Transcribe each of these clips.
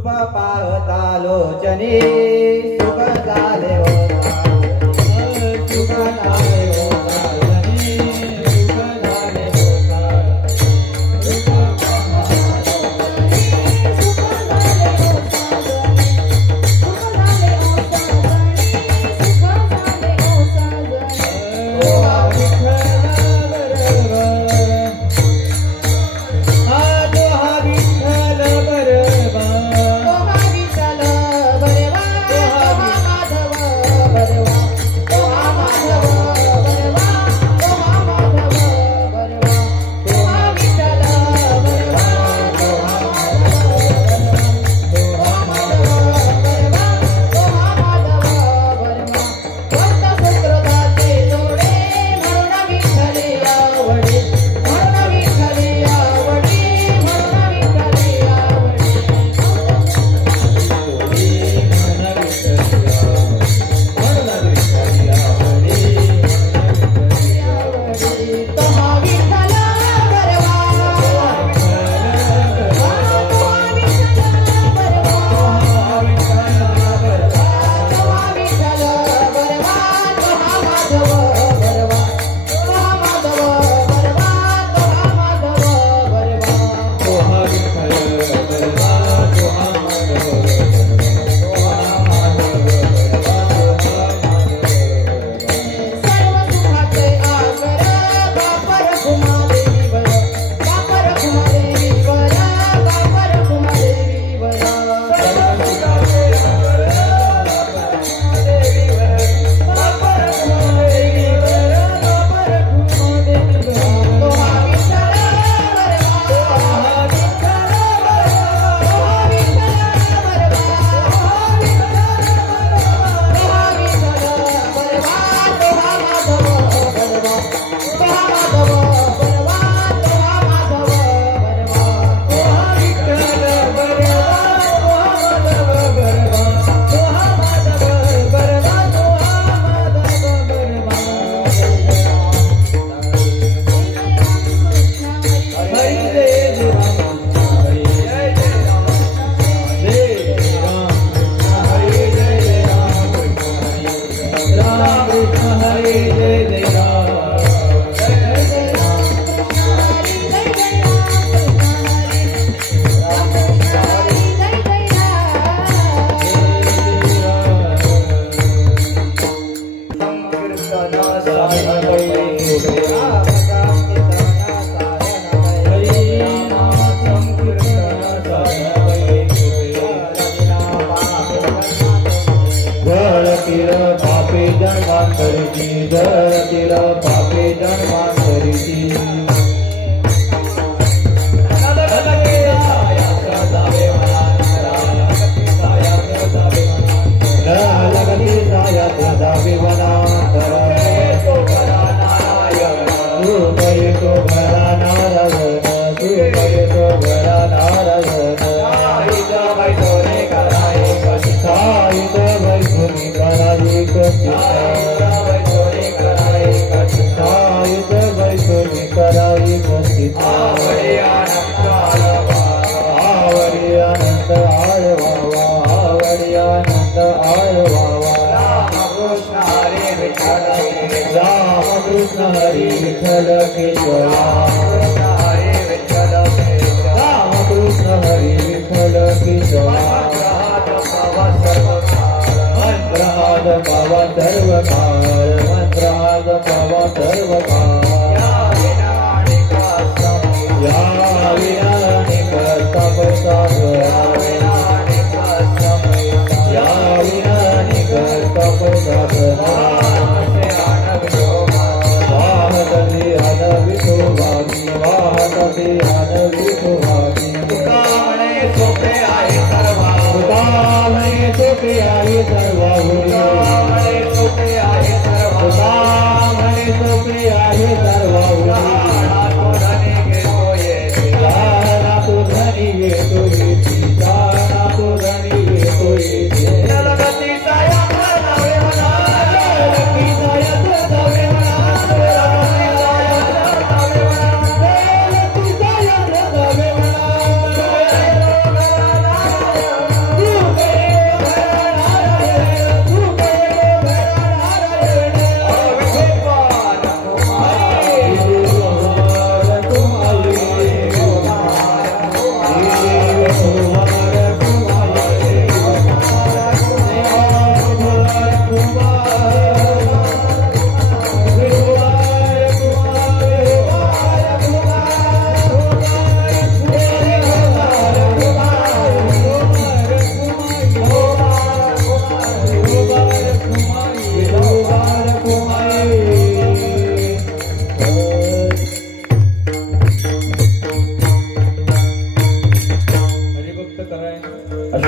रूप पाहता लोचनी सुख झाले होता सुख झाले होता सुख झाले होता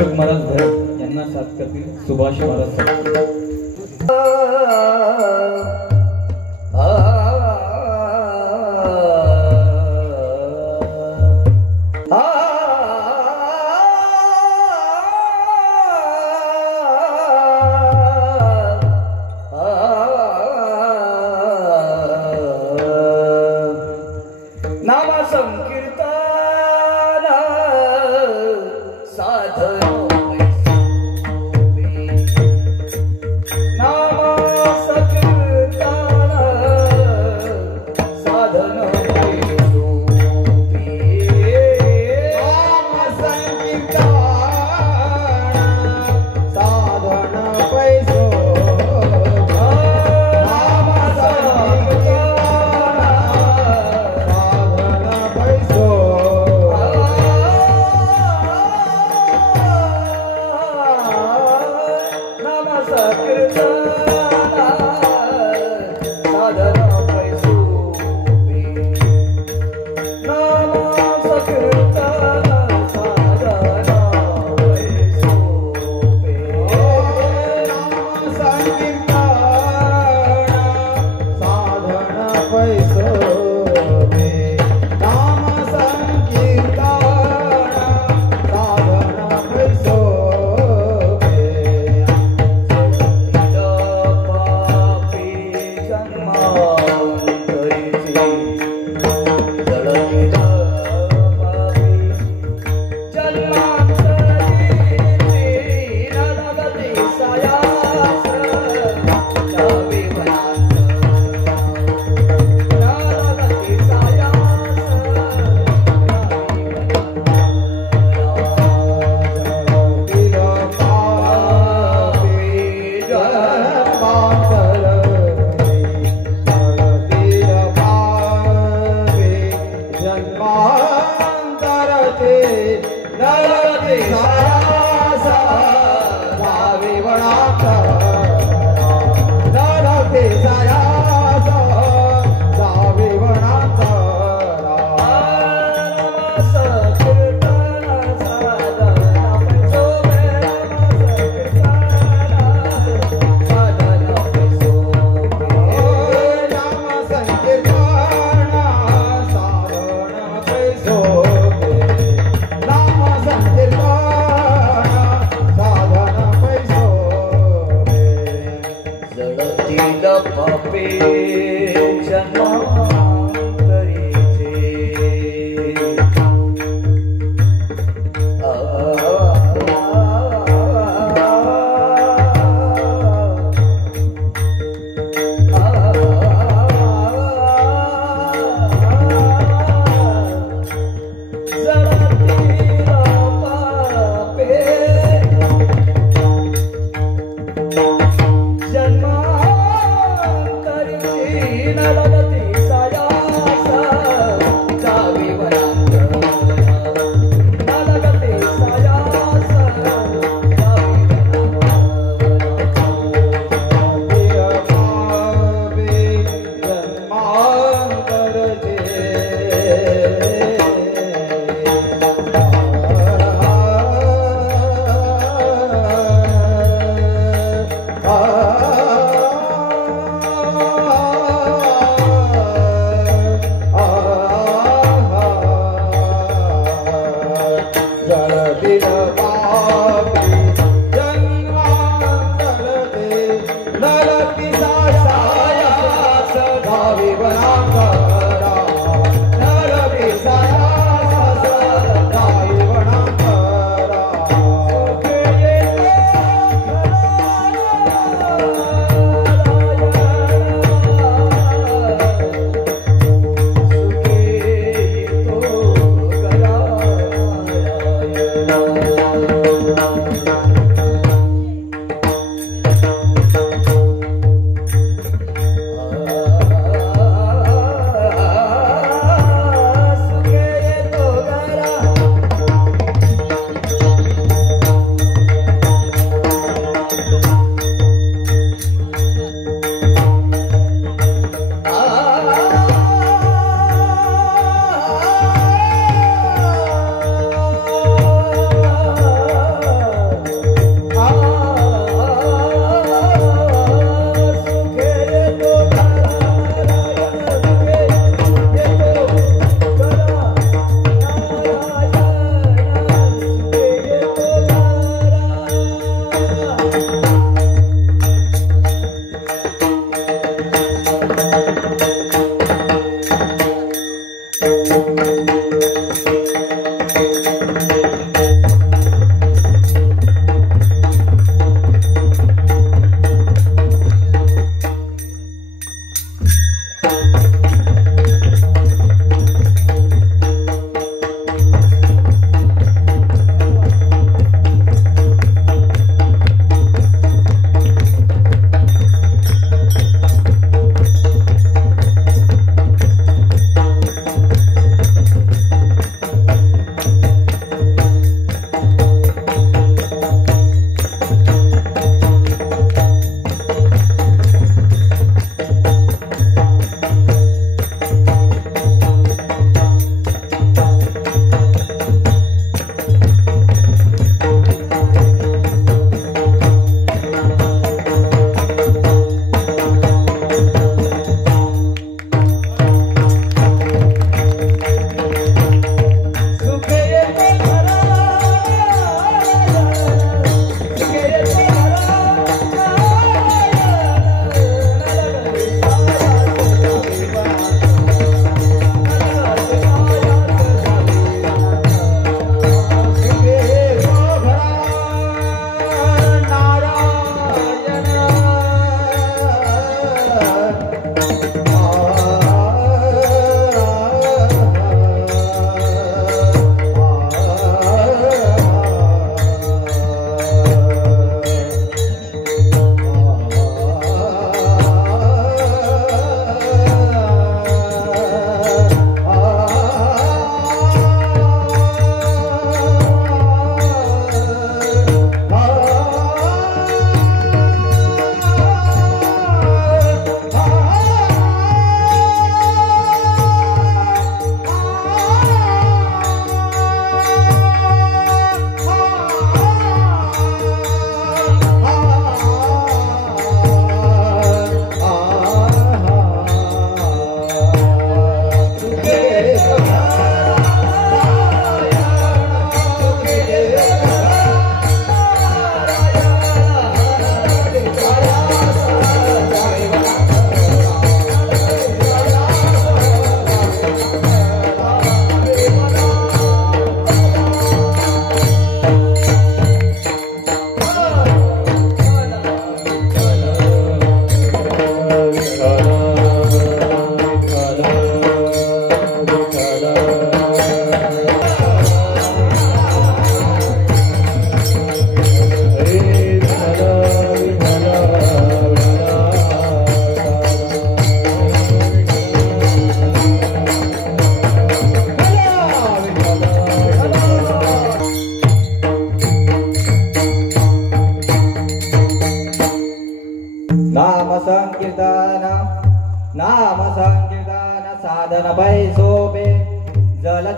अशोक महाराज भरत यांना साथ करतील सुभाष महाराज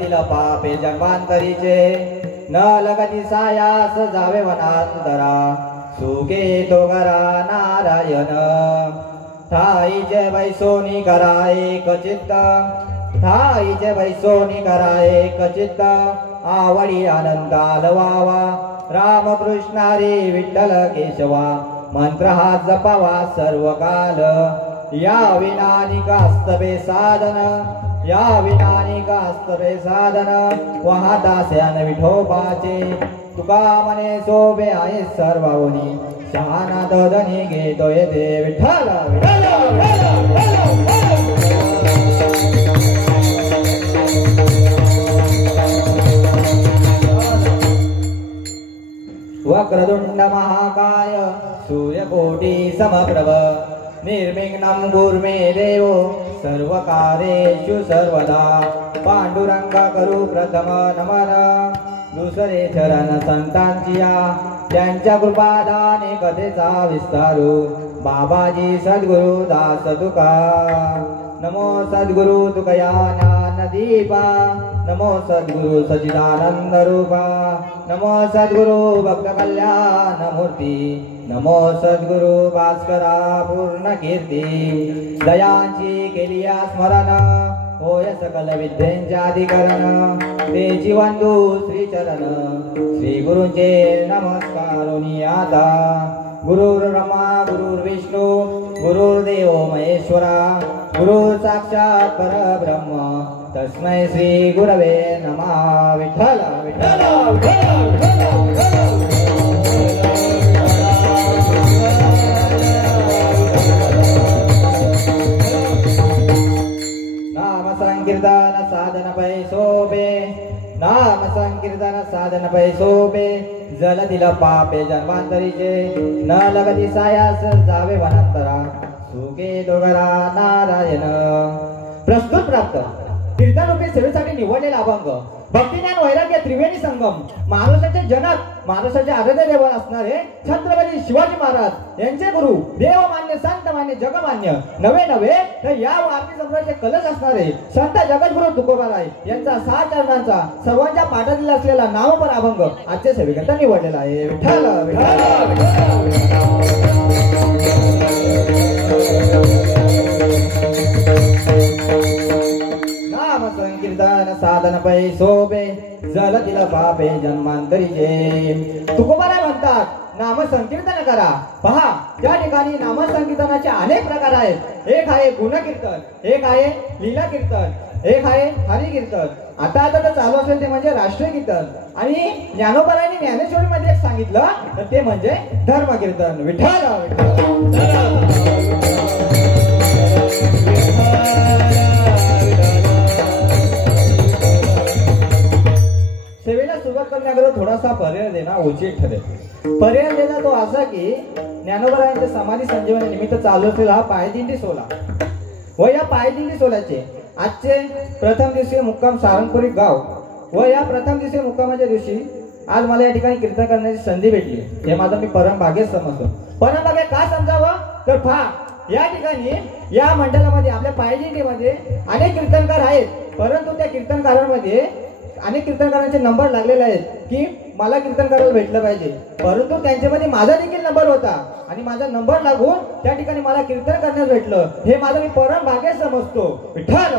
दिल पापे जन्मांतरीचे न लगती सायास जावे वनांतरा सुखे तो घरा नारायण ठाईचे बैसोनी करा एक चित्त ठाईचे बैसोनी करा एक चित्त आवडी आनंदाल वावा रामकृष्णारी विठ्ठल केशवा मंत्र हा जपावा सर्व काल या विनानिकास्तवे साधन या विनानिकास्तवे साधन वाहतास्यान विठोबाचे तुका मने सोबे आहे सर्वावनी शहाणा दधनी घेतो येते विठ्ठल वक्रतुंड महाकाय सूर्यकोटि समप्रभ निर्विघ्नं कुर्मे देवो सर्वकार्येषु सर्वदा पांडुरंग करू प्रथम नमन दुसरे चरण संतांचिया त्यांच्या कृपादाने कथेचा विस्तारू बाबाजी सद्गुरु दास तुका नमो सद्गुरु तुकया ज्ञानदीपा नमो सद्गुरु सच्चिदानंद रूपा नमो सद्गुरु भक्त कल्याण मूर्ती नमो सद्गुरु भास्करा पूर्ण कीर्ती दयांची केलिया स्मरण होय सकल विद्येंचे अधिकरण तेची वंदू श्री चरण श्री गुरुंचे नमस्कारोनी आता गुरुर्ब्रह्मा गुरुर्विष्णू गुरुर्देव महेश्वरा गुरु साक्षात परब्रह्म तस्मै श्री गुरवे नमः विठ्ठल विठ्ठल नाम संकीर्तन साधन पैसोबे नाम संकीर्तन साधन पैसोबे जल दिल पापे जन्मांतरीचे न लगती सायास जावे वनांतरा सुखे दोघरा नारायण प्रस्तुत प्राप्त कीर्तनरूपी सेवेसाठी निवडलेला अभंग भक्तिज्ञान वैराग्य त्रिवेणी संगम महाराष्ट्राचे जनक महाराष्ट्राचे आराध्य देव असणारे छत्रपती शिवाजी महाराज यांचे गुरु देवमान्य संतमान्य जगमान्य नवे नवे तर या आरती संप्रदायाचे कलश असणारे संत जगद्गुरु तुकोबाराय यांचा 6 चरणांचा सर्वांच्या पाठातील असलेला नामपर अभंग आजच्या सेवेकरता निवडलेला आहे विठ्ठल नाम संकीर्तन साधन पैसोबे जल दिल पापे जन्मांतरीचे तुकोबाराय म्हणतात नाम संकीर्तन करा पहा त्या ठिकाणी नाम संकीर्तनाचे अनेक प्रकार आहेत एक आहे गुणकीर्तन एक आहे लीला कीर्तन एक आहे हरी कीर्तन आता तर चालू असेल ते म्हणजे राष्ट्रीय कीर्तन आणि ज्ञानोबारायांनी ज्ञानेश्वरी मध्ये एक सांगितलं तर ते म्हणजे धर्म कीर्तन विठ्ठल सेवेला सुरुवात करण्याकरता थोडासा पर्याय देणं उचित ठरेल पर्याय देणं तो असा की ज्ञानोबारायांच्या समाधी संजीवनी निमित्त चालू असलेला हा पायदिंडी सोहळा व या पायदिंडी सोहळ्याचे आजचे प्रथम दिवशी मुक्काम सारंगपुरी गाव व या प्रथम दिवशी मुक्कामाच्या दिवशी आज मला या ठिकाणी कीर्तन करण्याची संधी भेटली हे माझं मी परमभाग्य समजतो परमभाग्य का समजावं तर पहा या ठिकाणी या मंडळामध्ये आपल्या पायदिंडीमध्ये अनेक कीर्तनकार आहेत परंतु त्या कीर्तनकारांमध्ये अनेक कीर्तनकारांचे नंबर लागलेले आहेत की मला कीर्तन करायला भेटलं पाहिजे परंतु त्यांच्यामध्ये माझा देखील नंबर होता आणि माझा नंबर लागून त्या ठिकाणी मला कीर्तन करण्यास भेटलं हे माझं मी परम भाग्य समजतो विठ्ठल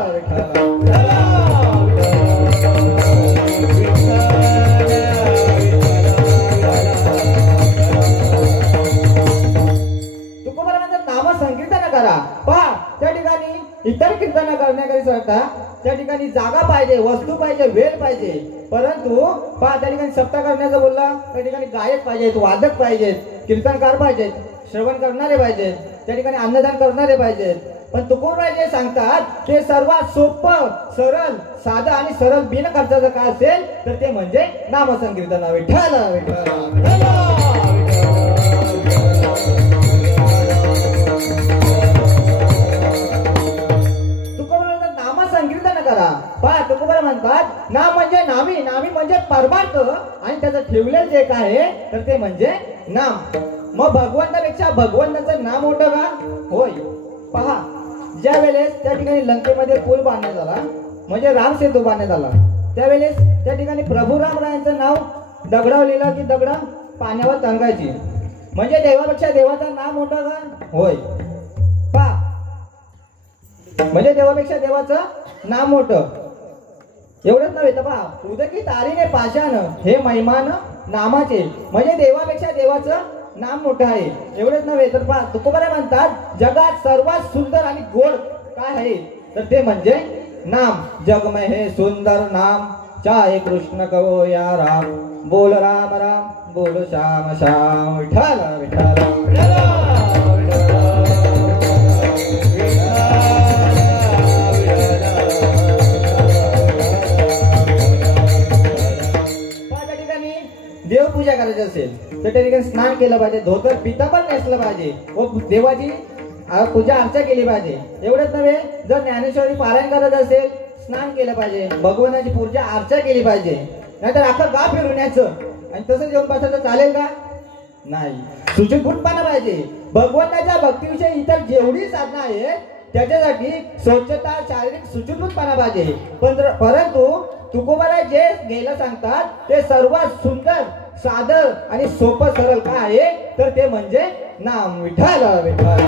तुकोबारा म्हणतात नाम संकीर्तन करा पहा त्या ठिकाणी इतर कीर्तन करण्याकरिता त्या ठिकाणी जागा पाहिजे वस्तू पाहिजे वेळ पाहिजे परंतु पहा त्या ठिकाणी सप्ताह करण्याचं बोलला त्या ठिकाणी गायक पाहिजेत वादक पाहिजेत कीर्तनकार पाहिजेत श्रवण करणारे पाहिजेत त्या ठिकाणी अन्नदान करणारे पाहिजेत पण तुकोबाराय जे सांगतात ते सर्वात सोपं सरळ साधं आणि सरळ बिन खर्चाचं काय असेल तर ते म्हणजे नामसंकीर्तन विठ्ठल संकीर्तन करा पहा तुकोबाराय म्हणतात नाम म्हणजे नामी नामी म्हणजे परमार्थ आणि त्याचं ठेवलेलं जे काय आहे तर ते म्हणजे नाम मग भगवंतापेक्षा भगवंताचं नाम मोठं का होय पहा ज्या वेळेस त्या ठिकाणी लंकेमध्ये पूल बांधण्यात आला म्हणजे राम सेतू बांधण्यात आला त्यावेळेस त्या ठिकाणी प्रभू रामरायांचं नाव दगडावर लिहिलं की दगड पाण्यावर तरंगायची. म्हणजे देवापेक्षा देवाचं नाव मोठं का? होय. पा म्हणजे देवापेक्षा देवाचं नाव मोठं. एवढंच नव्हे तर पहा, उदकी तारीने पाषाण हे महिमान नामाचे. म्हणजे देवापेक्षा देवाचं नाम मोठं आहे. एवढंच नव्हे तर पहा, तुकोबारा म्हणतात जगात सर्वात सुंदर आणि गोड काय आहे तर ते म्हणजे नाम. जग में है सुंदर नाम, चाहे कृष्ण कहो या राम. बोल राम राम, बोल श्याम श्याम. विठ्ठल विठ्ठल देवपूजा करायची असेल तर त्या ठिकाणी स्नान केलं पाहिजे, धोतर पितांबर नेसलं पाहिजे व देवाची पूजा अर्चा केली पाहिजे. एवढंच नव्हे, जर ज्ञानेश्वरी पारायण करत असेल स्नान केलं पाहिजे, भगवानाची पूजा अर्चा केली पाहिजे. नाहीतर अख्खं गाव फिरून यायचं आणि तसंच येऊन बसायचं चालेल का? नाही. सुचितपणा पाहिजे. भगवंताच्या भक्तीविषयी इतर जेवढी साधना आहेत त्याच्यासाठी स्वच्छता, शारीरिक सुचितपणा पाहिजे. परंतु तुकोबारा जे घ्यायला सांगतात ते सर्वात सुंदर, साधं आणि सोपं सरळ काय आहे तर ते म्हणजे नाम. विठ्ठल विठ्ठल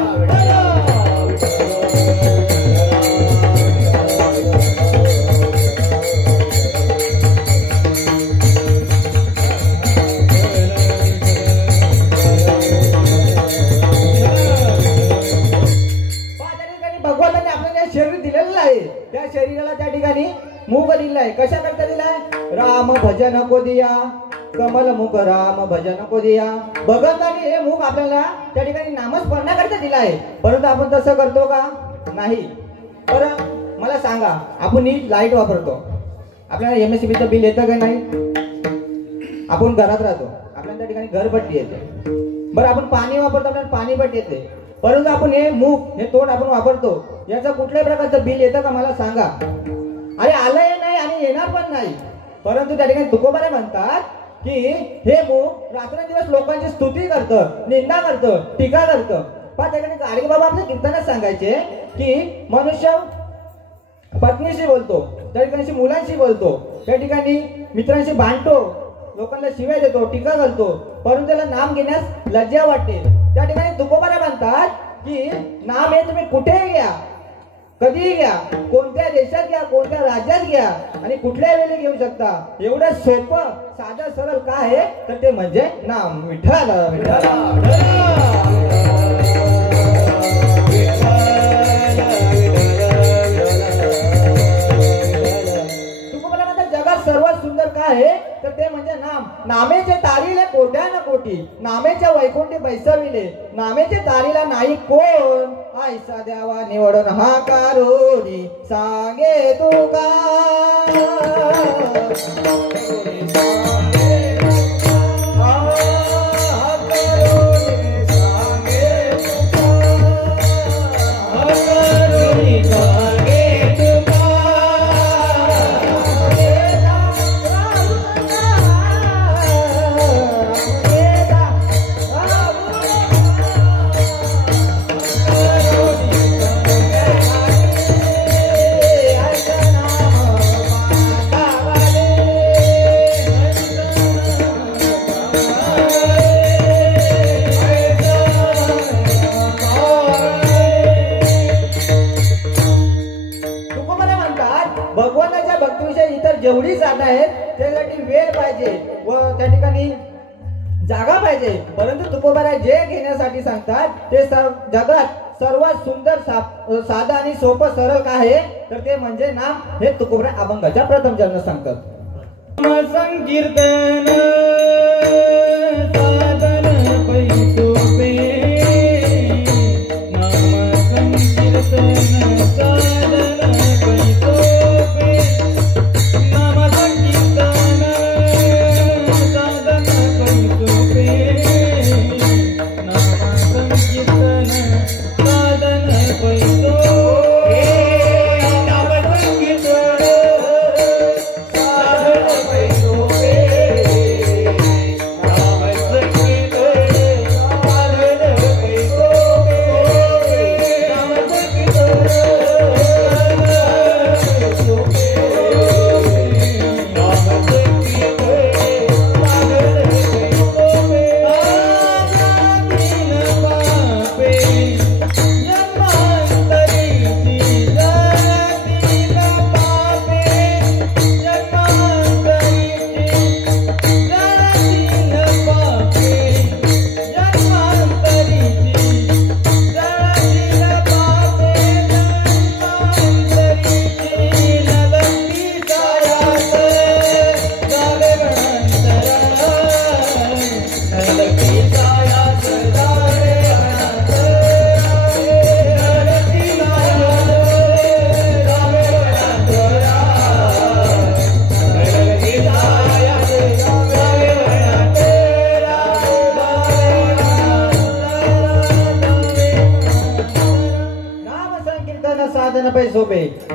भगवंताने आपल्याला शरीर दिलेलं आहे. त्या शरीराला त्या ठिकाणी मुख दिलाय. आहे. कशा करता दिलाय? राम भजन को दिया, कमल मुख राम भजन को दिया. भगवंताने हे मुख आपल्याला त्या ठिकाणी नामस्मरणाकरता दिला आहे. परंतु आपण तसं करतो का? नाही. बरं मला सांगा, आपण ही लाईट वापरतो, आपल्याला MSCBचं बिल येतं का नाही? आपण घरात राहतो, आपल्याला त्या ठिकाणी घरपट्टी येते. बरं आपण पाणी वापरतो, आपल्याला पाणीपट्टी येते. परंतु आपण हे मुख, हे तोंड आपण वापरतो, याचं कुठल्याही प्रकारचं बिल येतं का मला सांगा? अरे आलंय नाही आणि येणार पण नाही. परंतु त्या ठिकाणी तुकोबारे म्हणतात की हे मुख रात्रंदिवस लोकांची स्तुती करतं, निंदा करतं, टीका करतं. पण त्या ठिकाणी गाडगे बाबा आपल्या कीर्तनात सांगायचे की मनुष्य पत्नीशी बोलतो, त्या ठिकाणी मुलांशी बोलतो, त्या ठिकाणी मित्रांशी भांडतो, लोकांना शिव्या देतो, टीका करतो, परंतु त्याला नाम घेण्यास लज्जा वाटते. त्या ठिकाणी तुकोबारा म्हणतात की नाम हे तुम्ही कुठेही घ्या, कधीही घ्या, कोणत्या देशात घ्या, कोणत्या राज्यात घ्या आणि कुठल्या वेळी घेऊ शकता. एवढं सोपं, साधं सरळ काय आहे तर ते म्हणजे नाम. विठ्ठल विठ्ठल सर्वात सुंदर काय आहे तर ते म्हणजे नाम. नामेचे तारीले कोट्यान कोटी, नामेच्या वैकुंठी बैसविले, नामेचे तारीला नाही कोण, ऐसा द्यावा निवडून हा कारोनी सांगे तुका. भगवानाच्या भक्तीविषयी इतर जेवढी साधना आहेत त्यासाठी वेळ पाहिजे व त्या ठिकाणी जागा पाहिजे. परंतु तुकोबारा जे घेण्यासाठी सांगतात ते जगात सर्वात सुंदर, साधा आणि सोपं सरळ काय आहे तर ते म्हणजे नाम. हे तुकोबारा अभंगाच्या प्रथम चरणात सांगतात. संकीर्तन साधन पैसोपे, नाम संकीर्तन साधन पैसोपे, नाम संकीर्तन साधन पैसोपे, नाम संकीर्तन साधन पैसोपे, नाम संकीर्तन साधन पैसोपे,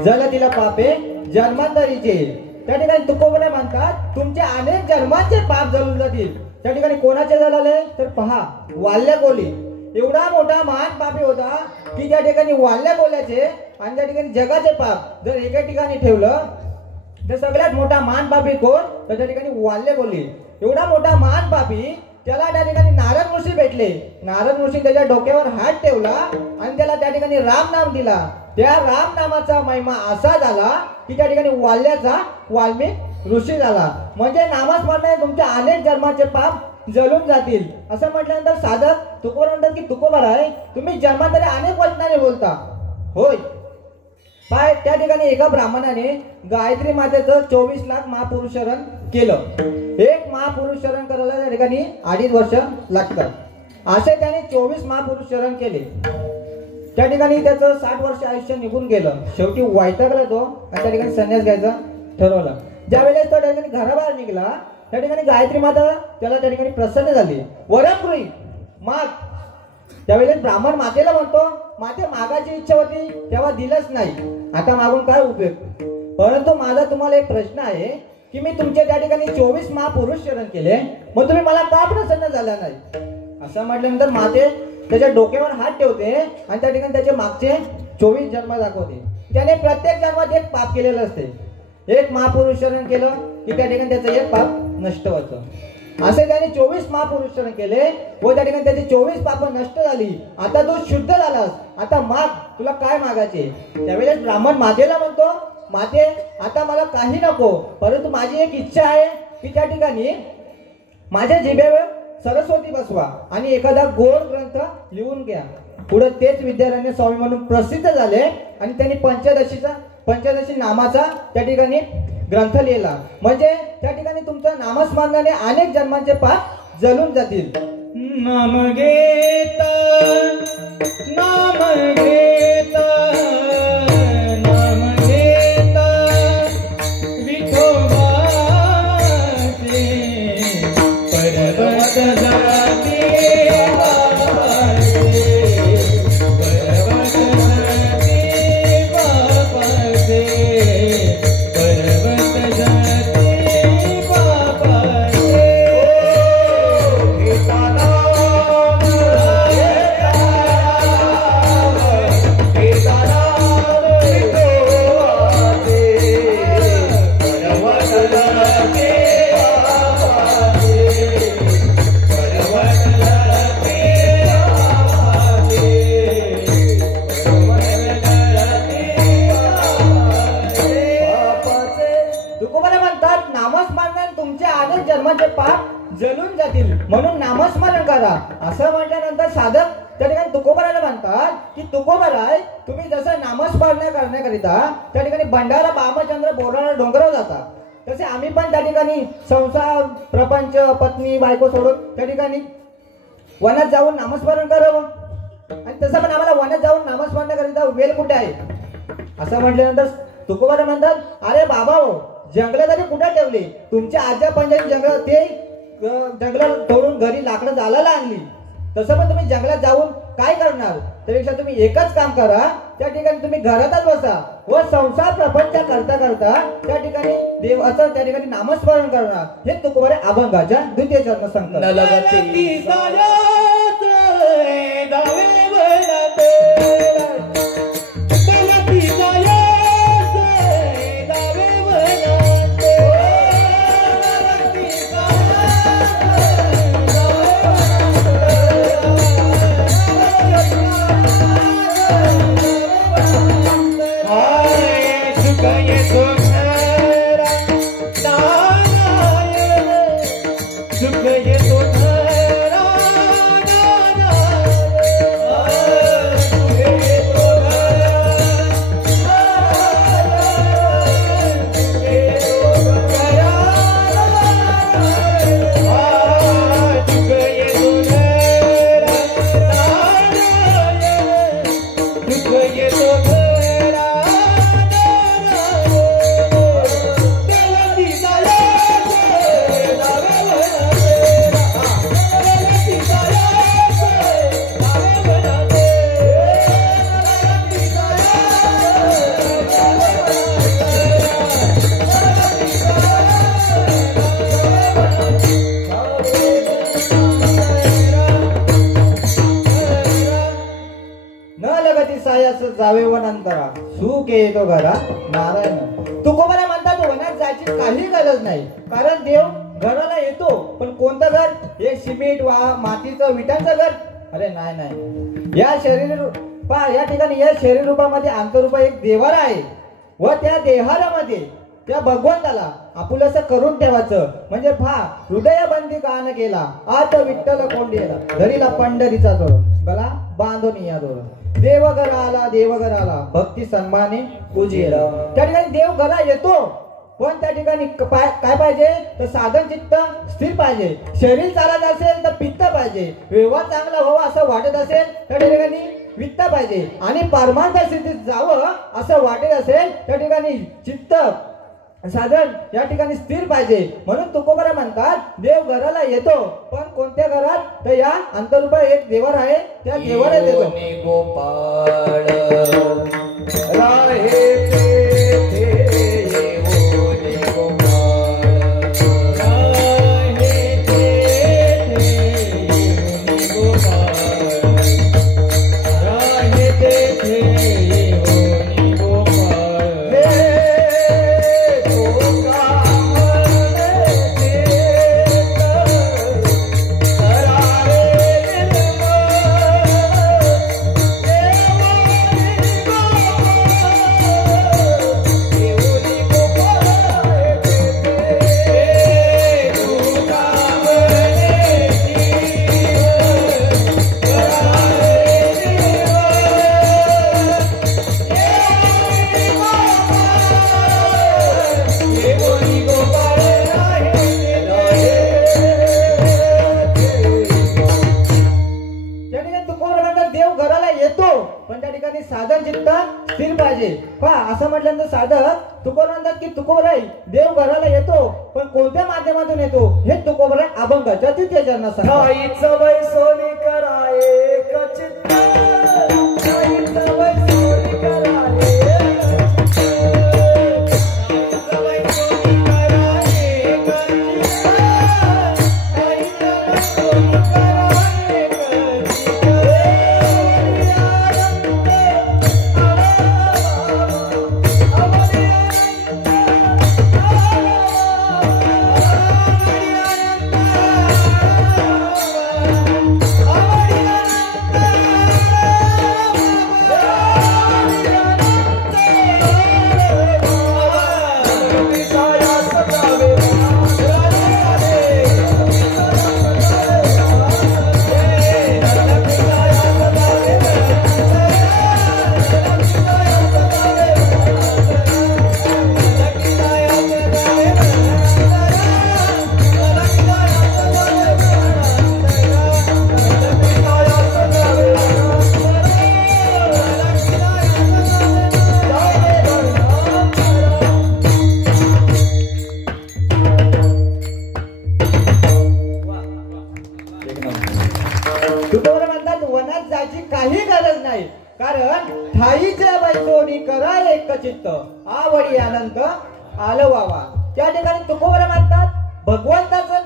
जल तिला पापे जन्मांतरीचे. त्या ठिकाणी तुकोबरा म्हणतात तुमचे अनेक जन्मांचे पाप जळून जातील. त्या ठिकाणी कोणाचे जळाले तर पहा, वाल्य कोली एवढा मोठा महान पापी होता की त्या ठिकाणी वाल्य कोल्याचे आणि त्या ठिकाणी जगाचे पाप जर एका ठिकाणी ठेवलं तर सगळ्यात मोठा महान पापी कोण तर त्या ठिकाणी वाल्य कोली. एवढा मोठा महान पापी त्याला त्या ठिकाणी नारद ऋषी भेटले. नारद ऋषी त्याच्या डोक्यावर हात ठेवला आणि त्याला त्या ठिकाणी राम नाम दिला. त्या राम नामाचा महिमा असा झाला की त्या ठिकाणी वाल्याचा वाल्मिक ऋषी झाला. म्हणजे नामस्मरणाने तुमच्या अनेक जन्माचे पाप जळून जातील. असं म्हटल्यानंतर साधक तुकोबर म्हणतात की तुकोबर आहे तुम्ही जन्मांतरी अनेक वचनाने बोलता. होय पाय त्या ठिकाणी एका ब्राह्मणाने गायत्री मातेचं 24 लाख महापुरुषरण केलं. एक महापुरुषरण करायला त्या ठिकाणी 2.5 वर्ष लागतात. असे त्याने 24 महापुरुषरण केले. त्या ठिकाणी त्याचं 60 वर्ष आयुष्य निघून गेलं. शेवटी वैतागला तो आणि त्या ठिकाणी संन्यास घ्यायचा ठरवलं. ज्या वेळेस तो त्या ठिकाणी घराबाहेर निघाला त्या ठिकाणी गायत्री माता त्याला त्या ठिकाणी प्रसन्न झाली. वरपुरी माग. त्यावेळेस ब्राह्मण मातेला म्हणतो माते मागायची इच्छा होती तेव्हा दिलंच नाही, आता मागून काय उपयोग. परंतु माझा तुम्हाला एक प्रश्न आहे की मी तुमच्या त्या ठिकाणी 24 महापुरुष शरण केले मग तुम्ही मला का प्रसन्न झाला नाही. असं म्हटल्यानंतर माते त्याच्या डोक्यावर हात ठेवते आणि त्या ठिकाणी त्याचे मागचे 24 जन्म दाखवते. त्याने प्रत्येक जन्मात एक पाप केलेलं असते. एक महापुरुष शरण केलं की त्या ठिकाणी त्याचं एक पाप नष्ट व्हायचं. असे त्याने 24 महापुरुष शरण केले व त्या ठिकाणी त्याची 24 पाप नष्ट झाली. आता तू शुद्ध झालास, आता माग तुला काय मागायचे. त्यावेळेस ब्राह्मण मातेला म्हणतो माते आता मला काही नको, परंतु माझी एक इच्छा आहे की त्या ठिकाणी माझ्या जिभेवर सरस्वती बसवा आणि एखादा गोड ग्रंथ लिहून घ्या. पुढे तेच विद्यारण्य स्वामी म्हणून प्रसिद्ध झाले आणि त्यांनी पंचदशी नामाचा त्या ठिकाणी ग्रंथ लिहिला. म्हणजे त्या ठिकाणी तुमच्या नामस्मरणाने अनेक जन्मांचे पाप जळून जातील. नाम घेता नाम घेता नाम घेता विठोबाचे पर्वत जाती बाबाचे पर्वत जाती बाबाचे पर्वत जाती बाबाचे. जन्माचे पाप जळून जातील म्हणून नामस्मरण करा. असं म्हटल्यानंतर साधक त्या ठिकाणी तुकोबराला म्हणतात की तुकोबराय तुम्ही जसं नामस्मरण करण्याकरिता त्या ठिकाणी भंडारा बामचंद्र बोराळा डोंगरावर जाता तसे आम्ही पण त्या ठिकाणी संसार प्रपंच पत्नी बायको सोडून त्या ठिकाणी वनात जाऊन नामस्मरण करावं. आणि तसं पण आम्हाला वनात जाऊन नामस्मरण करिता वेळ कुठे आहे. असं म्हटल्यानंतर तुकोबरा म्हणतात अरे बाबा हो जंगल तरी कुठे ठेवली, तुमच्या आज्या पंजाबी जंगल ते जंगलात तोडून घरी लाकडं जाळायला आणली. तसं पण तुम्ही जंगलात जाऊन काय करणार. त्यापेक्षा तुम्ही एकच काम करा त्या ठिकाणी तुम्ही घरातच बसा व संसार प्रपंच करता करता त्या ठिकाणी देवाचं त्या ठिकाणी नामस्मरण करणार. हे तुकोबरा अभंगाच्या 2य चरण सांगतात. सुख ये तो जावे वनांतरा सुख येतो घरा नारायण. तुकोबाला म्हणतात वनात जायची काही गरज नाही, कारण देव घराला येतो. पण कोणतं घर? हे सिमेंट वा मातीचं विटांचं घर? अरे नाही नाही. या ठिकाणी या शरीर रूपामध्ये अंतरूपा एक देवारा आहे व त्या देहारामध्ये त्या भगवंताला आपुलसं करून ठेवायचं. म्हणजे हृदयबंदी गाणं केला आता विठ्ठल कोंडीला धरीला पंढरीचा जोर गला बांधून या दोर देवघर आला भक्ती सन्माने पूजेला. त्या ठिकाणी देव घरा येतो, पण त्या ठिकाणी काय पाहिजे तर साधन चित्त स्थिर पाहिजे. शरीर चालत असेल तर पित्त पाहिजे. व्यवहार चांगला व्हावा असं वाटत असेल त्या ठिकाणी वित्त पाहिजे. आणि परमार्थ स्थितीत जावं असं वाटत असेल त्या ठिकाणी चित्त साधन या ठिकाणी स्थिर पाहिजे. म्हणून तुकोबारा म्हणतात देव घराला येतो, पण कोणत्या घरात? तर या अंतरूपा एक देवर आहे त्या देवाला येतो. गोपाळ असं म्हटल्यानंतर साधक तुकोबारा म्हणतात की तुकोबारा देव घराला येतो, पण कोणत्या माध्यमातून येतो हे तुकोबारा अभंगाच्या तिथे चरणात सांगतात. बैसोनी कराये कचित बैसोनी कराये आवडी आनंद आलं वावा. त्या ठिकाणी तुकोबारा म्हणतात भगवंताचं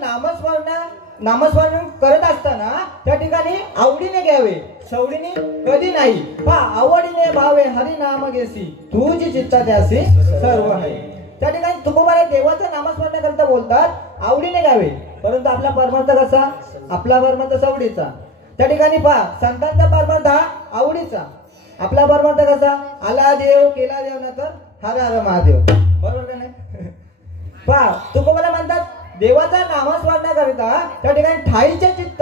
नामस्मरण करत असताना त्या ठिकाणी आवडीने घ्यावे, सवडीने कधी नाही. आवडीने भावे हरी नाम घेसी तुझी चित्ता त्यासी सर्व आहे. त्या ठिकाणी तुकोबारा देवाचं नामस्मरण करता बोलतात आवडीने घ्यावे, परंतु आपला परमार्थ कसा? आपला परमार्थ सवडीचा. त्या ठिकाणी संतांचा परमार्थ हा आवडीचा, आपला परमार्थ कसा? आला देव केला देव ना तर हर हर महादेव. बरोबर का नाही? तुकोबारा म्हणतात देवाचा नामस्मरण करिता त्या ठिकाणी ठाईचे चित्त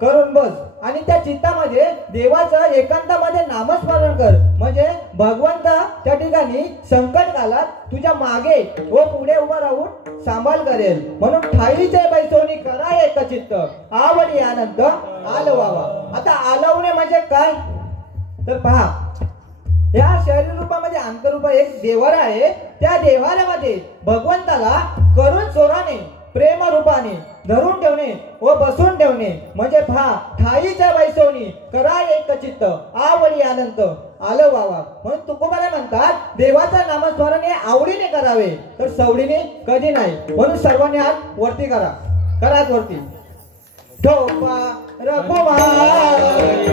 करून बस आणि त्या चित्तामध्ये देवाचं एकांतामध्ये नामस्मरण कर. म्हणजे भगवंत त्या ठिकाणी संकट काळात तुझ्या मागे व पुढे उभा राहून सांभाळ करेल. म्हणून ठाईचे बैसोनी करा एक चित्त आवडी आनंद आलवावा. आता आलवणे म्हणजे काय तर या शरीर रूपामध्ये अंतरूपा एक देवारा आहे. त्या देवाऱ्यामध्ये भगवंताला करून चोराने प्रेम रूपाने धरून ठेवणे व बसून ठेवणे म्हणजे ठाईच्या बैसोनी करा एक चित्त आवडी आनंद आलं व्हावा. म्हणून तुकोबारा म्हणतात देवाचं नामस्मरण हे आवडीने करावे तर सवडीने कधी नाही. म्हणून सर्वांनी हात वरती करा, करात वरती. ठोपा रघुमार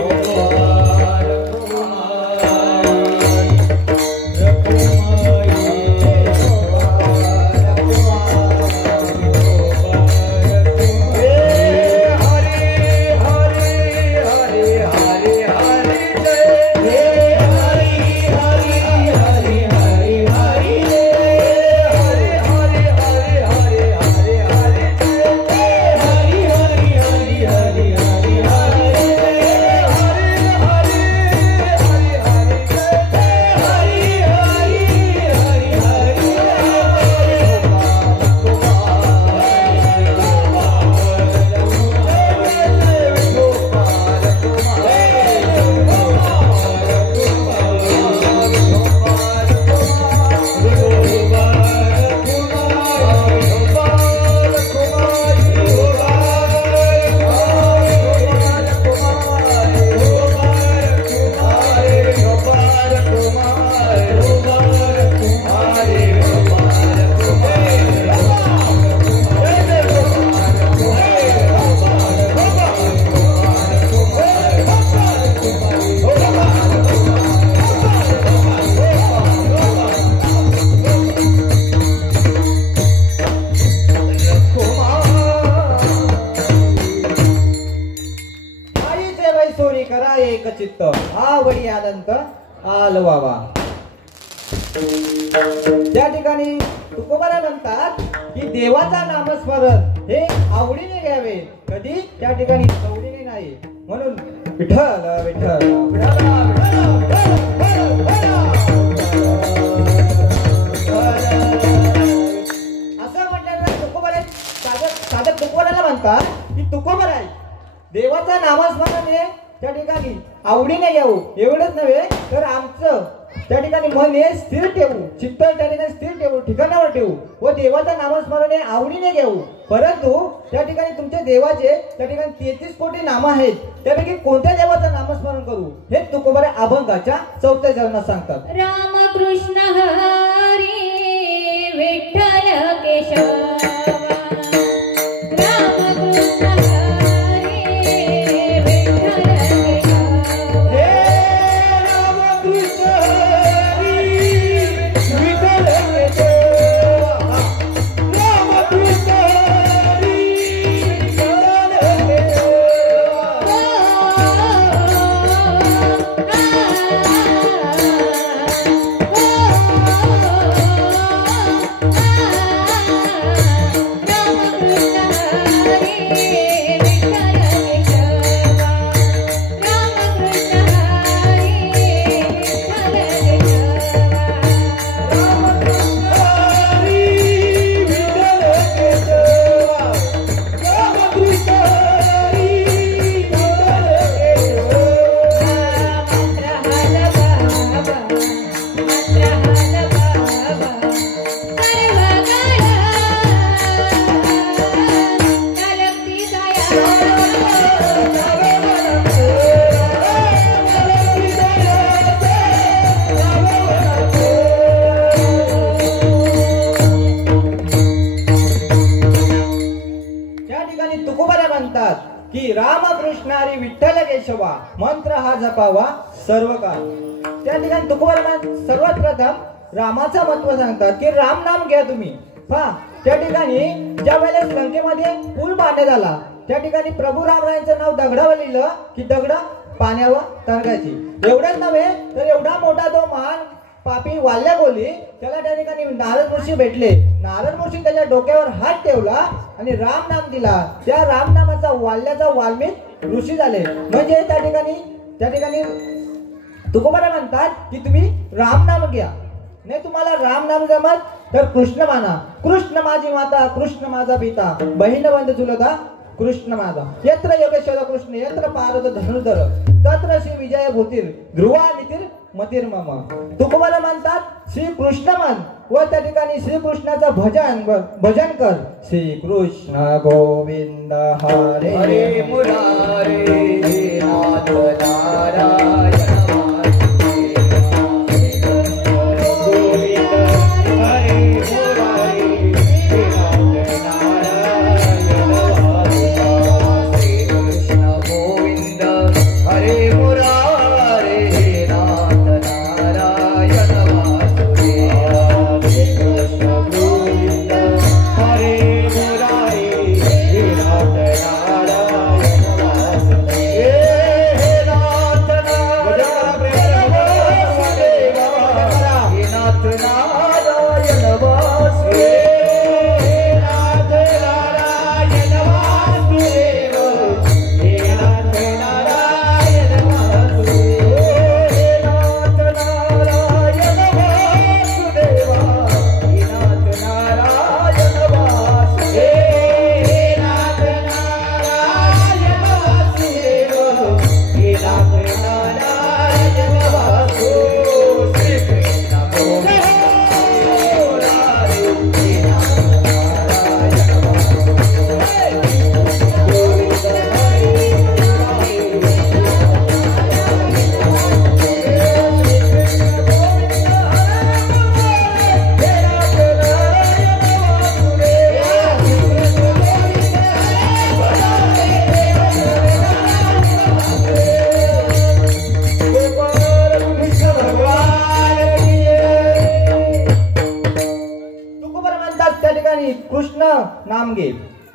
एक चित्त आवडी अनंत आल बाबा. त्या ठिकाणी तुकोबारा म्हणतात की देवाचा नामस्मरण हे आवडीने घ्यावे, कधी त्या ठिकाणी आवडीने नाही. म्हणून विठ्ठल विठ्ठल असं म्हटल्यानंतर तुकोबारा साधक तुकोबाराला म्हणतात की तुकोबारा आहे देवाचा नामस्मरण हे त्या ठिकाणी आवडीने घेऊ. एवढंच नव्हे तर आमचं त्या ठिकाणी मन हे स्थिर ठेवू, चित्त त्या ठिकाणी स्थिर ठेवू, ठिकाणावर ठेवू व देवाचं नामस्मरण हे आवडीने घेऊ. परंतु त्या ठिकाणी तुमच्या देवाचे त्या ठिकाणी 33 कोटी नाम आहेत, त्यापैकी कोणत्या देवाचं नामस्मरण करू हे तुकोबारा अभंगाच्या 4थ्या चरणात सांगतात. राम कृष्ण हरी विठ्ठल केशव की रामकृष्ण हरी विठ्ठल केशवा मंत्र हा जपावा सर्व काळ. त्या ठिकाणी तुकोबारा सर्वात प्रथम रामाचं महत्व सांगतात की राम नाम घ्या तुम्ही. पहा त्या ठिकाणी ज्या वेळेस लंकेमध्ये पूल बांधण्यात आला त्या ठिकाणी प्रभू रामरायांचं नाव दगडावर लिहिलं की दगड पाण्यावर तरंगायची. एवढंच नव्हे तर एवढा मोठा तो महान पापी वाल्या बोली त्याला त्या ठिकाणी नारद ऋषी भेटले. नारद ऋषी त्याच्या डोक्यावर हात ठेवला आणि राम नाम दिला. त्या राम नामाचा वाल्याचा वाल्मिक ऋषी झाले. म्हणजे त्या ठिकाणी तुकोबारा म्हणतात की तुम्ही राम नाम घ्या. नाही तुम्हाला राम नाम जमत तर कृष्ण माना. कृष्ण माझी माता, कृष्ण माझा पिता, बहीण बंध चुलता कृष्ण माझा. यत्र योगेश्वर कृष्ण यत्र पारद धनुर्धर तत्र श्री विजय भूतीर ध्रुवा नितीर मतीर मम. तुकोबारा म्हणतात श्री कृष्ण मन व त्या ठिकाणी श्रीकृष्णाचं भजन कर. श्री कृष्ण गोविंद हरे हरे मुरारे नाथ नारायण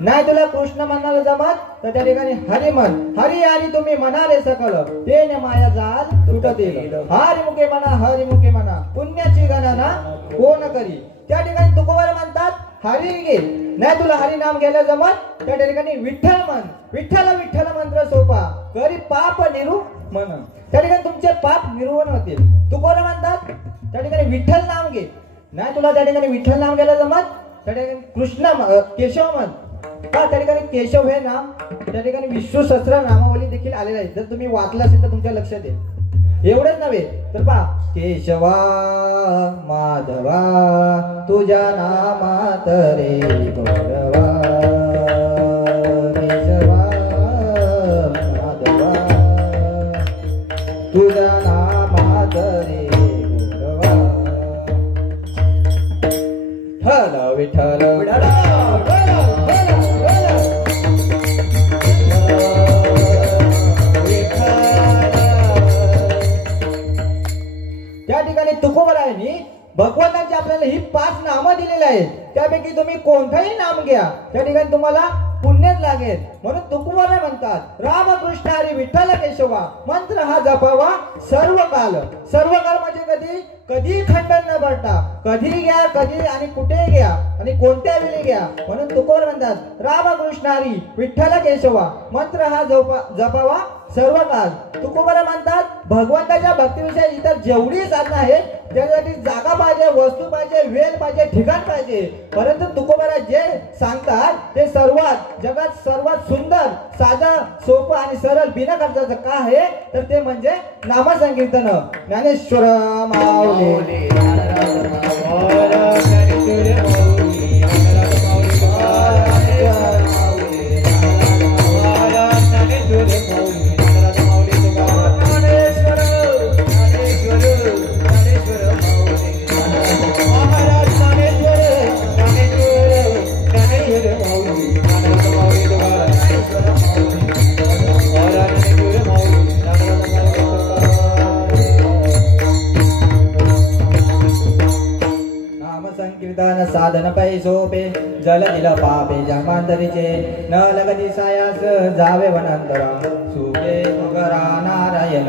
नाही तुला कृष्ण म्हणायला जमत तर त्या ठिकाणी हरी म्हण. हरी हरी तुम्ही म्हणाले सकल ते ने माया जाल सुटतील. हरी मुखे म्हणा हरी मुखे म्हणा पुण्याची गणना कोण करी. त्या ठिकाणी तुकोबर म्हणतात हरी घे. नाही तुला हरी नाम घ्यायला जमत त्या ठिकाणी विठ्ठल म्हण. विठ्ठल विठ्ठल मंत्र सोपा करी पाप निरू म्हण. त्या ठिकाणी तुमचे पाप निर्वण होतील. तुकोबर म्हणतात त्या ठिकाणी विठ्ठल नाम घे. नाही तुला त्या ठिकाणी विठ्ठल नाम घ्यायला जमत त्या ठिकाणी कृष्ण केशव म्हण. का त्या ठिकाणी केशव हे नाम त्या ठिकाणी विष्णू सहस्त्र नामावली देखील आलेले आहे. जर तुम्ही वाचलं असेल तर तुमच्या लक्षात येईल. एवढंच नव्हे तर पहा केशवा माधवा तुझ्या नामात रे गौरवा. केशवा माधवा तुझ्या नामात रे गौरवा. ठल विठ्ठल त्या ठिकाणी तुकोबरायांनी भगवंतांची आपल्याला ही 5 नामं दिलेली आहेत. त्यापैकी तुम्ही कोणतंही नाम घ्या त्या ठिकाणी तुम्हाला पुण्यच लागेल. म्हणून तुकोबराय म्हणतात रामकृष्ण हरी विठ्ठल केशवा मंत्र हा जपावा सर्व काल. सर्व काल म्हणजे कधी कधी खंडन न पडता कधी घ्या कधी आणि कुठे घ्या आणि कोणत्या वेळी घ्या. म्हणून तुकोबर म्हणतात रामकृष्ण हरी विठ्ठल केशवा मंत्र हा जपावा सर्व काल. तुकोबर म्हणतात भगवंताच्या भक्तीविषयी इतर जेवढी साधनं आहेत त्यासाठी जागा पाहिजे वस्तू पाहिजे वेळ पाहिजे ठिकाण पाहिजे. परंतु तुकोबर जे सांगतात ते जगात सर्वात सुंदर साधं सोपं आणि सरळ बिना खर्चाचं का आहे तर ते म्हणजे नामसंकीर्तन. ज्ञानेश्वर माऊली संकीर्तन साधन पैसोपे जल दिल पापे जमांतरीचे न लगती सायास जावे वनांतरा. सुखे तुगरा नारायण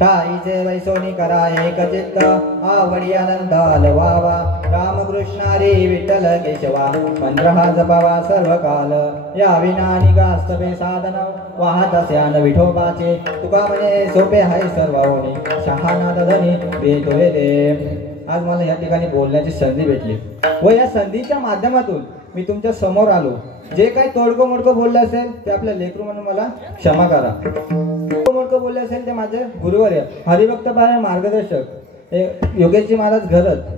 टाईचे वैसोनी करा एक चित्त आवडी आनंद अलवावा. रामकृष्णारी विठ्ठल केशवा मंत्र हा जपावा सर्व काल. या विना निगास्तवे साधन वाहत स्यान विठोबाचे. तुका म्हणे सोपे हाय सर्व होणे शहानाद धनी भेटोय ते. आज मला या ठिकाणी बोलण्याची संधी भेटली व या संधीच्या माध्यमातून मी तुमच्या समोर आलो. जे काही तोडकं मोडकं बोललं असेल ते आपल्या लेकरू म्हणून मला क्षमा करा. मोडकं बोलले असेल ते माझे गुरुवर्य हरिभक्त पारायण मार्गदर्शक योगेशजी महाराज घरत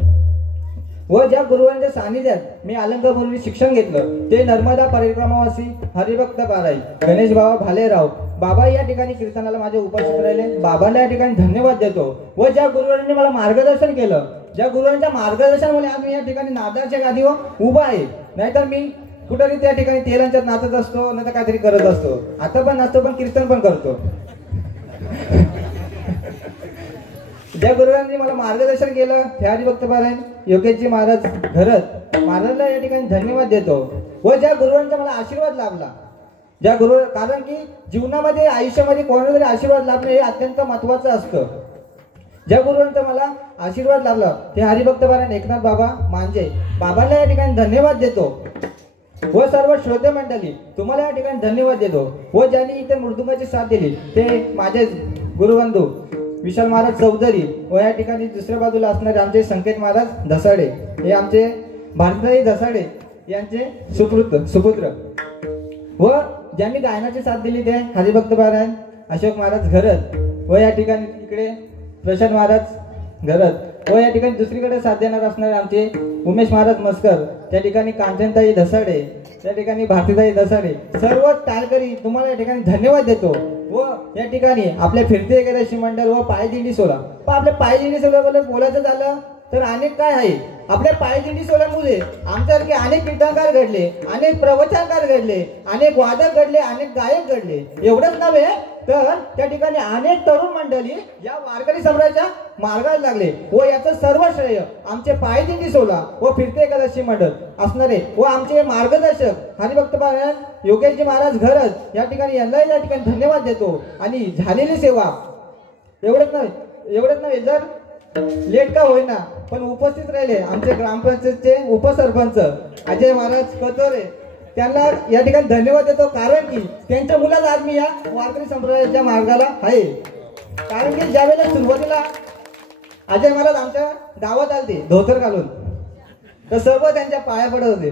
व ज्या गुरुवांच्या सानिध्यात मी अलंकापूर्वी शिक्षण घेतलं ते नर्मदा परिक्रमावासी हरिभक्त पारायण गणेश बाबा भालेराव बाबा या ठिकाणी कीर्तनाला माझे उपस्थित राहिले. बाबांना या ठिकाणी धन्यवाद देतो. व ज्या गुरुवांनी मला मार्गदर्शन केलं ज्या गुरुवांच्या मार्गदर्शनामुळे आज मी या ठिकाणी नादाच्या गादीवर उभा आहे. नाहीतर मी कुठेतरी त्या ठिकाणी तेलांच्यात नाचत असतो नाही तर काहीतरी करत असतो. आता पण नाचतो पण कीर्तन पण करतो. ज्या गुरुवांनी मला मार्गदर्शन केलं हे हरिभक्त पारायण योगेशजी महाराज घरत महाराजला या ठिकाणी धन्यवाद देतो. व ज्या गुरुवांचा मला आशीर्वाद लाभला ज्या गुरु कारण की जीवनामध्ये आयुष्यामध्ये कोणाला तरी आशीर्वाद लाभणे हे अत्यंत महत्वाचं असतं. ज्या गुरुवांचा मला आशीर्वाद लाभला ते हरिभक्त पारायण एकनाथ बाबा मांजे बाबांना या ठिकाणी धन्यवाद देतो. व सर्व श्रोते मंडळी तुम्हाला या ठिकाणी धन्यवाद देतो. व ज्यांनी इथे मृदुंगाची साथ दिली ते माझे गुरुबंधू विशाल महाराज चौधरी व या ठिकाणी दुसऱ्या बाजूला असणारे आमचे संकेत महाराज धसाडे हे आमचे भारताई धसाडे यांचे सुपुत्र व ज्यांनी गायनाची साथ दिली ते हरिभक्त पारायण अशोक महाराज घरत व या ठिकाणी इकडे प्रशांत महाराज घरत व या ठिकाणी दुसरीकडे साथ देणार असणारे आमचे उमेश महाराज मस्कर त्या ठिकाणी कांचनताई धसाडे त्या ठिकाणी भारतीताई धसाडे सर्व टाळकरी तुम्हाला या ठिकाणी धन्यवाद देतो. व या ठिकाणी आपल्या फिरते एकादशी मंडळ व पायदिंडी सोहळा आपल्या पायदिंडी सोहळ्याबद्दल बोलायचं झालं तर अनेक काय आहे. आपल्या पायदिंडी सोहळ्यामुळे आमच्यासारखे अनेक कीर्तनकार घडले, अनेक प्रवचनकार घडले, अनेक वादक घडले, अनेक गायक घडले. एवढंच नव्हे तर त्या ठिकाणी अनेक तरुण मंडळी या वारकरी संप्रदायाच्या मार्गाला लागले व याचं सर्व श्रेय आमचे पायदिंडी सोहळा व फिरते एकादशी मंडळ असणारे व आमचे मार्गदर्शक हरिभक्त पारायण योगेशजी महाराज घरच या ठिकाणी यांनाही या ठिकाणी धन्यवाद देतो. आणि झालेली सेवा एवढंच नव्हे जर लेट का होईना पण उपस्थित राहिले आमचे ग्रामपंचायतचे उपसरपंच अजय महाराज कतोरे, त्यांना या ठिकाणी धन्यवाद देतो. कारण की त्यांच्या मुलाला आज मी या वारकरी संप्रदायाच्या मार्गाला आहे. कारण की ज्यावेळेला सुरुवातीला अजय महाराज आमच्या गावात आलते धोतर घालून, तर सर्व त्यांच्या पाया पडत होते.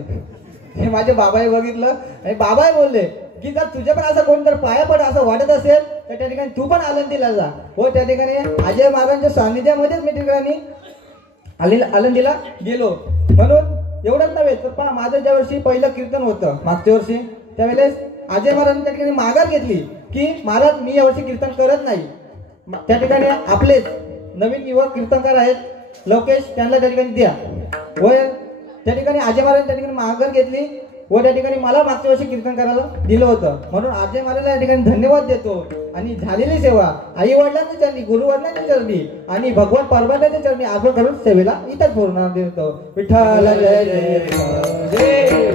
हे माझे बाबाही बघितलं आणि बाबाही बोलले की जर तुझे पण असं कोण जर पाया पड असं वाटत असेल तर त्या ठिकाणी तू पण आळंदीला जा. व त्या ठिकाणी अजय महाराजांच्या सानिध्यामध्येच मी ठिकाणी आळंदीला गेलो. म्हणून एवढंच नव्हे तर पहा, माझं ज्या वर्षी पहिलं कीर्तन होतं मागच्या वर्षी, त्यावेळेस अजय महाराजांनी त्या ठिकाणी माघार घेतली की महाराज मी यावर्षी कीर्तन करत नाही. त्या ठिकाणी आपलेच नवीन युवक कीर्तनकार आहेत लोकेश, त्यांना त्या ठिकाणी द्या. व त्या ठिकाणी अजय महाराजांनी त्या ठिकाणी माघार घेतली व त्या ठिकाणी मला मागच्या वर्षी कीर्तन करायला दिलं होतं. म्हणून अजय महाराजांना या ठिकाणी धन्यवाद देतो. आणि झालेली सेवा आई वडिलांच्या चरणी, गुरुवडिलांच्या चरणी आणि भगवान परमात्म्याच्या चरणी अर्पण करून सेवेला इथंच पूर्ण देतो. विठ्ठल जय जय विठ्ठल.